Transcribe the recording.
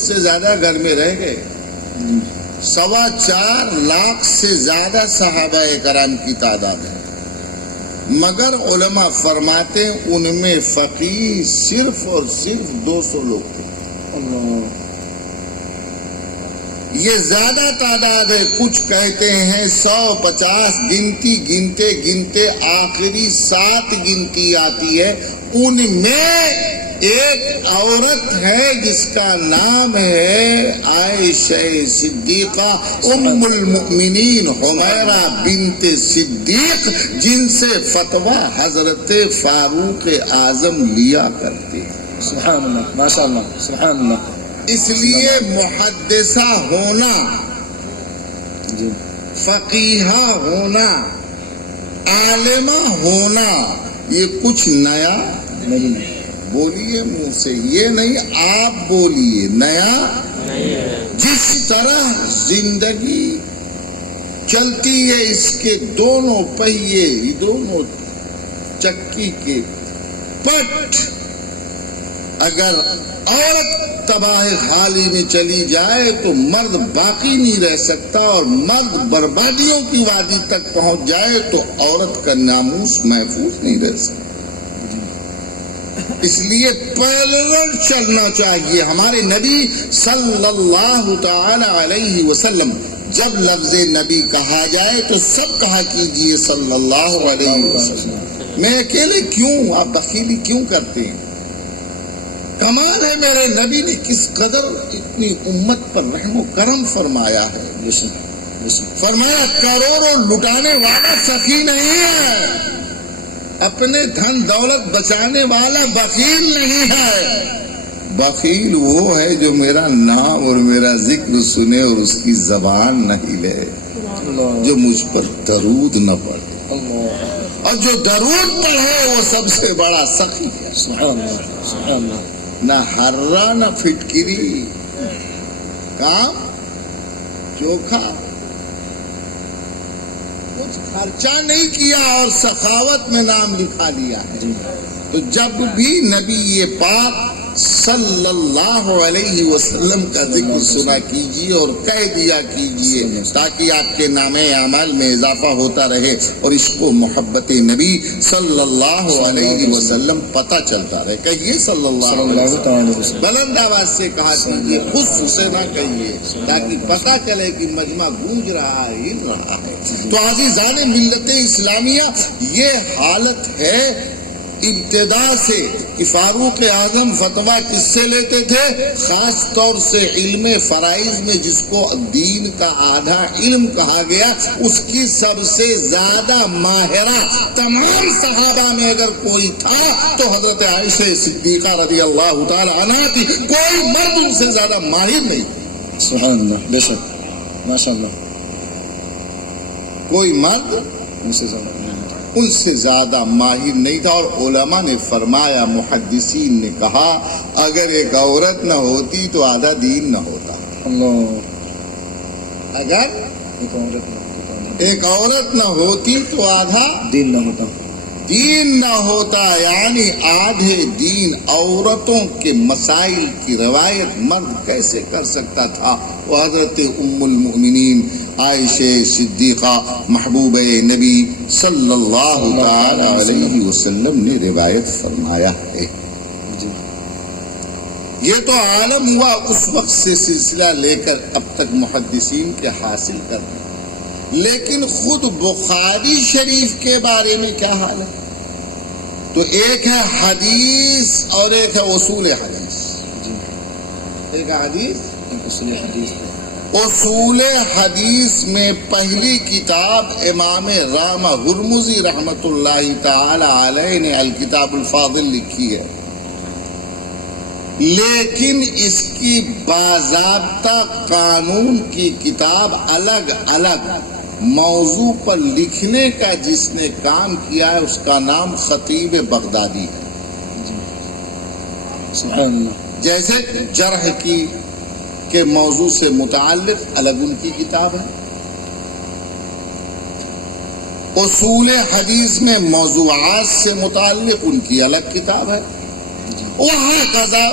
سے زیادہ گھر میں رہ گئے. 4.25 لاکھ سے زیادہ صحابہ کرام کی تعداد ہے، مگر علماء فرماتے ہیں ان میں فقیہ صرف اور صرف 200 لوگ تھے. یہ زیادہ تعداد ہے. کچھ کہتے ہیں 150. گنتی گنتے گنتے آخری 7 گنتی آتی ہے. ان میں ایک عورت ہے جس کا نام ہے عائشہ صدیقہ ام المؤمنین حمیرہ بنت صدیق، جن سے فتویٰ حضرت فاروق اعظم لیا کرتے. سبحان اللہ، ماشاء اللہ، سبحان اللہ. اس لیے محدثہ ہونا، فقیہہ ہونا، عالمہ ہونا یہ کچھ نیا نہیں. بولیے منہ سے، یہ نہیں آپ بولیے، نیا. جس طرح زندگی چلتی ہے اس کے دونوں پہیے، دونوں چکی کے پٹ، اگر عورت تباہ حالی میں چلی جائے تو مرد باقی نہیں رہ سکتا، اور مرد بربادیوں کی وادی تک پہنچ جائے تو عورت کا ناموس محفوظ نہیں رہ سکتا. اس لیے پیرلل چلنا چاہیے. ہمارے نبی صلی اللہ تعالی علیہ وسلم جب لفظ نبی کہا جائے تو سب کہا کیجئے صلی اللہ علیہ وسلم. میں اکیلے کیوں؟ آپ بخیلی کیوں کرتے ہیں؟ کمال ہے میرے نبی نے کس قدر اتنی امت پر رحم و کرم فرمایا ہے. فرمایا کروڑوں لٹانے والا سخی نہیں ہے، اپنے دھن دولت بچانے والا بخیل نہیں ہے. بخیل وہ ہے جو میرا نام اور میرا ذکر سنے اور اس کی زبان نہ ہلے، جو مجھ پر درود نہ پڑھے، اور جو درود پڑھے وہ سب سے بڑا سخی ہے. سبحان اللہ، سبحان اللہ. نہ ہررا نہ فٹکری، کام چوکھا، کچھ خرچہ نہیں کیا اور سخاوت میں نام لکھا لیا ہے. تو جب بھی نبی یہ پاک صلی اللہ علیہ وسلم کا ذکر سنا کیجیے اور کہہ دیا کیجیے تاکہ آپ کے نام اعمال میں اضافہ ہوتا رہے اور اس کو محبت نبی صلی اللہ علیہ وسلم پتہ چلتا رہے. کہیے صلی اللہ علیہ وسلم. بلند آواز سے کہا کیجیے، خود سے نہ کہیے، تاکہ پتہ چلے کہ مجمع گونج رہا ہے، ہل رہا ہے. تو عزیزان ملت اسلامیہ، یہ حالت ہے ابتدا سے کہ فاروق اعظم فتویٰ کس سے لیتے تھے؟ خاص طور سے علم فرائض میں، جس کو دین کا آدھا علم کہا گیا، اس کی سب سے زیادہ ماہرہ تمام صحابہ میں اگر کوئی تھا تو حضرت عائشہ صدیقہ رضی اللہ تعالی عنہا تھی. کوئی مرد ان سے زیادہ ماہر نہیں. سبحان اللہ، بے شک، ماشاء اللہ. کوئی مرد ان سے زیادہ ماہر نہیں تھا. اور علماء نے فرمایا، محدثین نے کہا، اگر ایک عورت نہ ہوتی تو آدھا دین نہ ہوتا. اگر ایک عورت نہ ہوتی تو آدھا دین نہ ہوتا. دین نہ ہوتا، یعنی آدھے دین عورتوں کے مسائل کی روایت مرد کیسے کر سکتا تھا؟ وہ حضرت ام المؤمنین عائشہ صدیقہ محبوب نبی صلی اللہ تعالی علیہ وسلم نے روایت فرمایا ہے. یہ تو عالم ہوا اس وقت سے سلسلہ لے کر اب تک محدثین کے حاصل کرنا. لیکن خود بخاری شریف کے بارے میں کیا حال ہے؟ تو ایک ہے حدیث اور ایک ہے اصول حدیث. ایک حدیث، اصول حدیث میں پہلی کتاب امام رام ہرمزی رحمت اللہ تعالی علیہ نے الکتاب الفاضل لکھی ہے، لیکن اس کی باضابطہ قانون کی کتاب الگ الگ موضوع پر لکھنے کا جس نے کام کیا ہے اس کا نام خطیب بغدادی ہے. جیسے جرح کی کے موضوع سے متعلق الگ ان کی کتاب ہے، اصول حدیث میں موضوعات سے متعلق ان کی الگ کتاب ہے. وہاں قضا